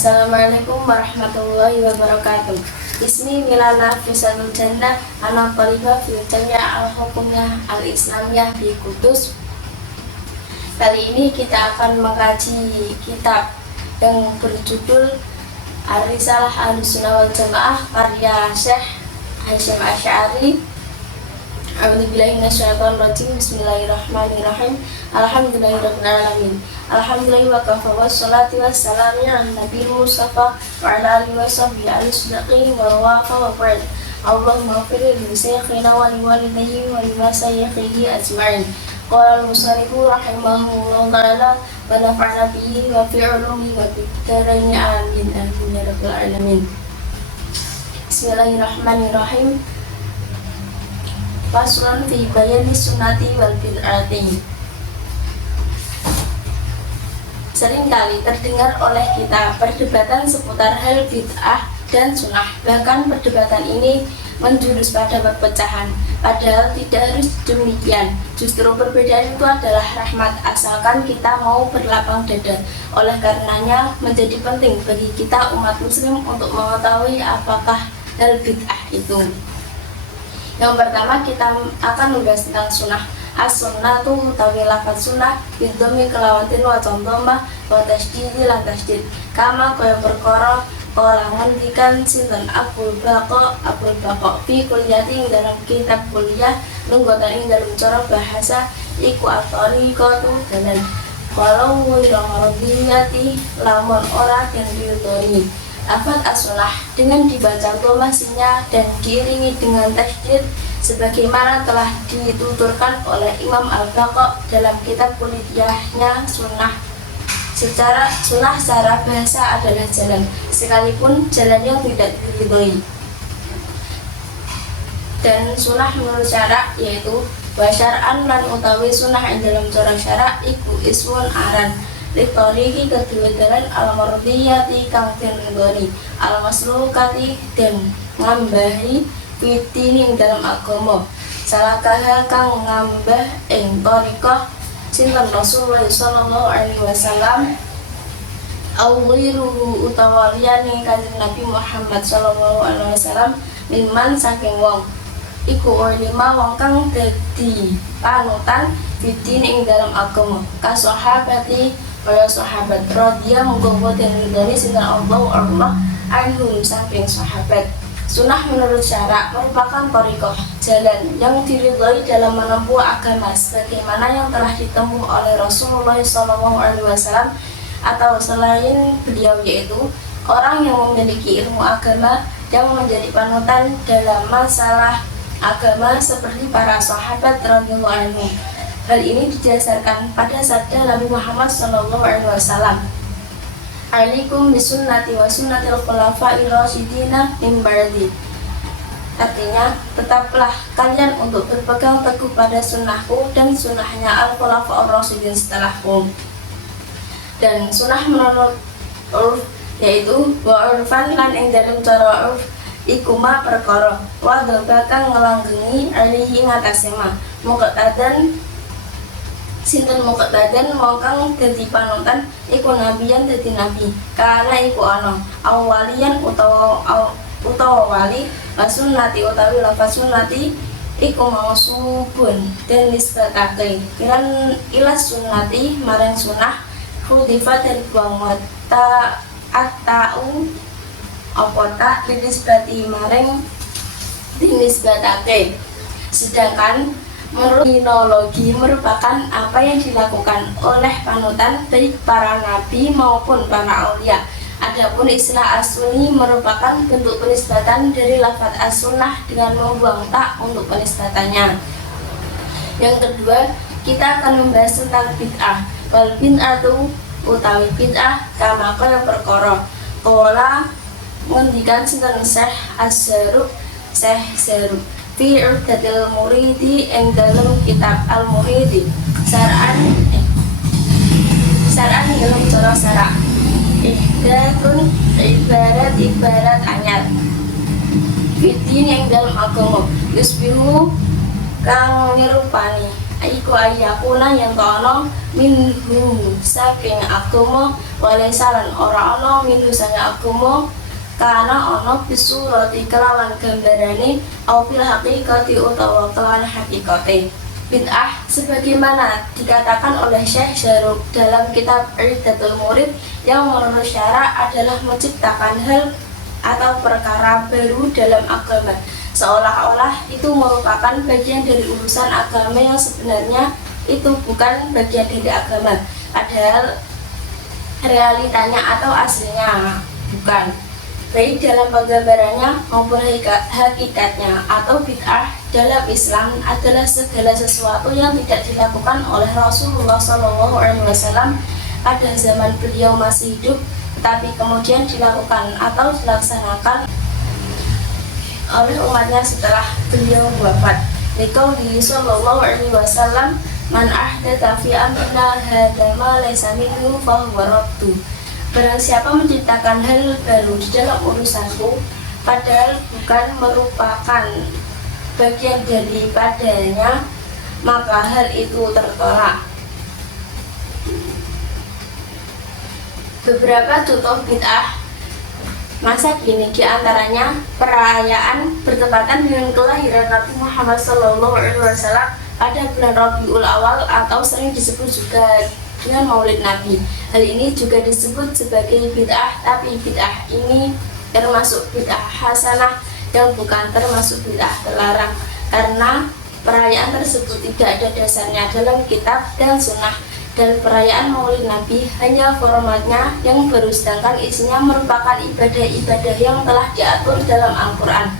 Assalamualaikum warahmatullahi wabarakatuh. Ismi Milana Fisanul Jannah, anak talibah fil Jamiah al-Hukumiyah al-Islamiyah di Kudus. Kali ini kita akan mengkaji kitab yang berjudul Ar-Risalah Ahlussunnah wal Jamaah karya Syekh Hasyim Asy'ari. A'udzubillahi minasyaitonir rajim. Bismillahirrahmanirrahim. Alhamdulillahirabbil alamin. Alhamdulillahi wa kafa wassalatu wassalamu ala nabiyil mustafa wa ala alihi wa sahbihi al-siddiqin wa wafa wa ba'd. Allahumma ighfir li syekhina wa li walidayhi wa li masyayikhihi ajma'in. Qala al-musannifu rahimahullahu ta'ala wa nafa'ana bihi wa fi 'ulumihi wa bi dzikrihi amin ya rabbal alamin. Bismillahirrahmanirrahim. Faslun fi bayani sunnati wal bid'ati. Seringkali terdengar oleh kita perdebatan seputar hal bid'ah dan sunnah. Bahkan perdebatan ini menjurus pada perpecahan. Padahal tidak harus demikian. Justru perbedaan itu adalah rahmat asalkan kita mau berlapang dada. Oleh karenanya menjadi penting bagi kita umat muslim untuk mengetahui apakah hal bid'ah itu. Yang pertama kita akan membahas tentang sunnah. As-sunnah tu utawi lafaz sunnah bidhomi kelawan tin wa contomah wa tasydid lan tasydid. Kama kaya perkara kala ngendikan sinten Abul Baqa fi kuliyatin dalam kitab kuliah lunggotan ing dalam cara bahasa iku at-tariqatu dalan. Kalau wiramardiyati lamun ora den diutori. Lafaz as-sunnah dengan dibaca domasinya dan diiringi dengan tasydid sebagaimana telah dituturkan oleh Imam Al-Baqa dalam kitab kuliahnya sunnah. Secara bahasa adalah jalan, sekalipun jalan yang tidak diridhoi. Dan sunnah menurut syarak yaitu wasyar'an lan utawi sunnah ing dalam cara syarak iku ismun aran litoriki kedua dalan al-mardiyati kang den nggoni al-maslukati den ngambahi pitini ing dalam agama salakaha kang ngambah ing thariqah sinten Rasulullah sallallahu alaihi wasallam awiruhu utawaliyane kanjeng Nabi Muhammad sallallahu alaihi wasallam liman saking wong iku ulama wong kang dadi panutan pitini ing dalam agama ka sahabati kaya sahabat radhiyah muga-muga den ridhoi sinten Allah anhum saking sahabat. Sunnah menurut syarak merupakan thariqah, jalan yang diridhoi dalam menempuh agama sebagaimana yang telah ditempuh oleh Rasulullah SAW atau selain beliau, yaitu orang yang memiliki ilmu agama yang menjadi panutan dalam masalah agama seperti para sahabat radhiyallahu anhum. Hal ini didasarkan pada sabda Nabi Muhammad SAW. Alaikum bisunnati wa sunnatil khulafa'ir rasyidina min ba'di. Artinya, tetaplah kalian untuk berpegang teguh pada sunnahku dan sunnahnya al-khulafa'ur rasyidin setelahku. Dan sunnah menurut urf yaitu wa urfan lan ing dalam cara urf ikuma perkara wa bakang ngelanggengi alihi ngatasé ma muqtadan sinten muqtadan mongkang dadi panutan iku nabiyan dadi nabi kana iku ana awalian utawa wali sunnati utawi lafaz sunnati iku mausubun den nisbatake ilas sunnati marang sunnah khudifat dari buang ta atau apa tak dinisbati marang dinisbatake. Sedangkan menurut terminologi merupakan apa yang dilakukan oleh panutan baik para nabi maupun para aulia. Adapun istilah as-sunni merupakan bentuk penisbatan dari lafaz as-sunnah dengan membuang tak untuk penisbatannya. Yang kedua, kita akan membahas tentang bid'ah. Wal bid'atu utawi bid'ah kama kaya perkara qala ngendikan sinten Syekh Az-Zarruq fi Urdatil Muridi ing dalam kitab Al-Muridi sar'an dalam cara syarak ihdatun ibarat anyar fitin yang dalam agama yusbihu kang nirupani iku ayakuna yang ono minhu saking agama walaysa lan ora ono minhu saking agama karena ono bisurati kelawan gambarane au fil haqiqati utawa kelawan hakikate. Bid'ah sebagaimana dikatakan oleh Syekh Jaruk dalam kitab Irdatul Murid yang menurut syara adalah menciptakan hal atau perkara baru dalam agama, seolah-olah itu merupakan bagian dari urusan agama yang sebenarnya itu bukan bagian dari agama, padahal realitanya atau aslinya bukan, baik dalam penggambarannya maupun hakikatnya. Atau bid'ah dalam Islam adalah segala sesuatu yang tidak dilakukan oleh Rasulullah SAW pada zaman beliau masih hidup, tetapi kemudian dilakukan atau dilaksanakan oleh umatnya setelah beliau wafat. Liqaulihi sallallahu alaihi wasallam, man ahdatsa fi amrina hadza ma laysa minhu fa huwa raddu. Barang siapa menciptakan hal baru di dalam urusanku padahal bukan merupakan bagian daripadanya, maka hal itu tertolak. Beberapa contoh bid'ah masa kini diantaranya perayaan bertepatan dengan kelahiran Nabi Muhammad SAW pada bulan Rabiul Awal atau sering disebut juga dengan Maulid Nabi. Hal ini juga disebut sebagai bid'ah, tapi bid'ah ini termasuk bid'ah hasanah dan bukan termasuk bid'ah terlarang karena perayaan tersebut tidak ada dasarnya dalam kitab dan sunnah. Dan perayaan Maulid Nabi hanya formatnya yang baru, sedangkan isinya merupakan ibadah-ibadah yang telah diatur dalam Al-Quran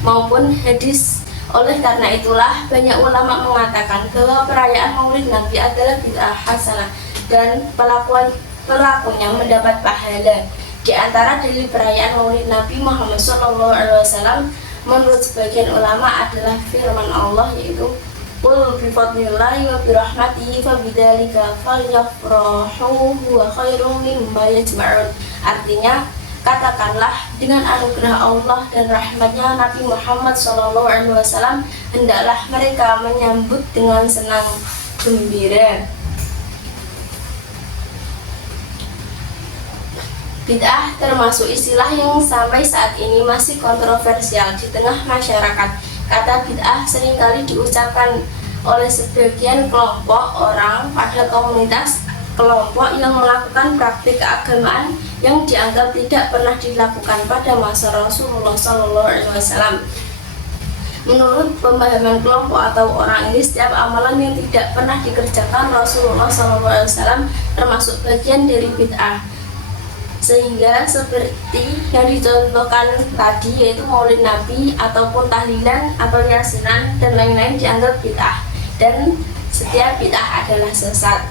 maupun hadis. Oleh karena itulah banyak ulama mengatakan bahwa perayaan Maulid Nabi adalah bid'ah hasanah dan pelakunya mendapat pahala. Di antara dalil perayaan Maulid Nabi Muhammad SAW menurut sebagian ulama adalah firman Allah, yaitu qul bi fadlillahi wa bi rahmatihi fa bidzalika falyafrahu huwa khairum mimma yajma'un. Artinya, katakanlah dengan anugerah Allah dan rahmatnya Nabi Muhammad SAW hendaklah mereka menyambut dengan senang gembira. Bid'ah termasuk istilah yang sampai saat ini masih kontroversial di tengah masyarakat. Kata bid'ah seringkali diucapkan oleh sebagian kelompok orang pada komunitas kelompok yang melakukan praktik keagamaan yang dianggap tidak pernah dilakukan pada masa Rasulullah SAW. Menurut pemahaman kelompok atau orang ini, setiap amalan yang tidak pernah dikerjakan Rasulullah SAW termasuk bagian dari bid'ah. Sehingga seperti yang dicontohkan tadi, yaitu Maulid Nabi ataupun tahlilan atau yasinan dan lain-lain dianggap bid'ah, dan setiap bid'ah adalah sesat.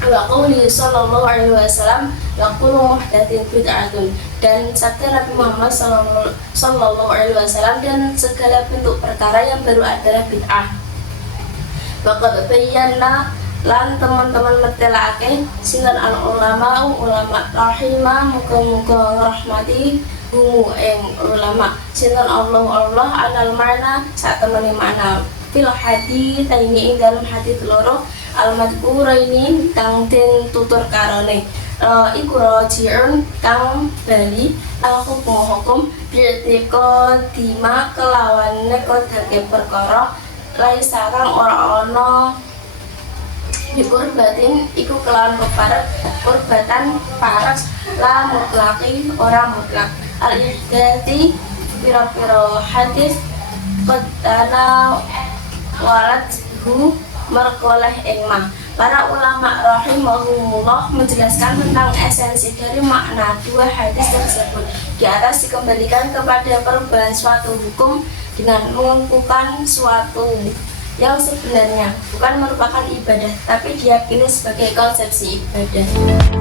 Wa qawli sallallahu alaihi wasallam wa kullu muhdatsin bid'atun, dan sabda Nabi Muhammad sallallahu alaihi wasallam, dan segala bentuk perkara yang baru adalah bid'ah. Waqad bayyana lan teman-teman mertelake sinan al ulama rahimah muga-muga rahmati humu ing ulama sinan Allah alal makna sak temene makna fil hadits ini ing dalam hadits loro al madhkuraini kang den tutur karone iku rajiun kang bali al hukum birtiko dima kelawan nekodake perkara lai sarang ora ana dikurbatin iku kelawan kurbatan paras la mutlaki orang mutlak al ihdati piro-piro hadis qadana waladhu merkoleh engmah. Para ulama rahimahumullah menjelaskan tentang esensi dari makna dua hadis tersebut. Di atas dikembalikan kepada perubahan suatu hukum dengan mengukuhkan suatu yang sebenarnya bukan merupakan ibadah, tapi diyakini sebagai konsepsi ibadah.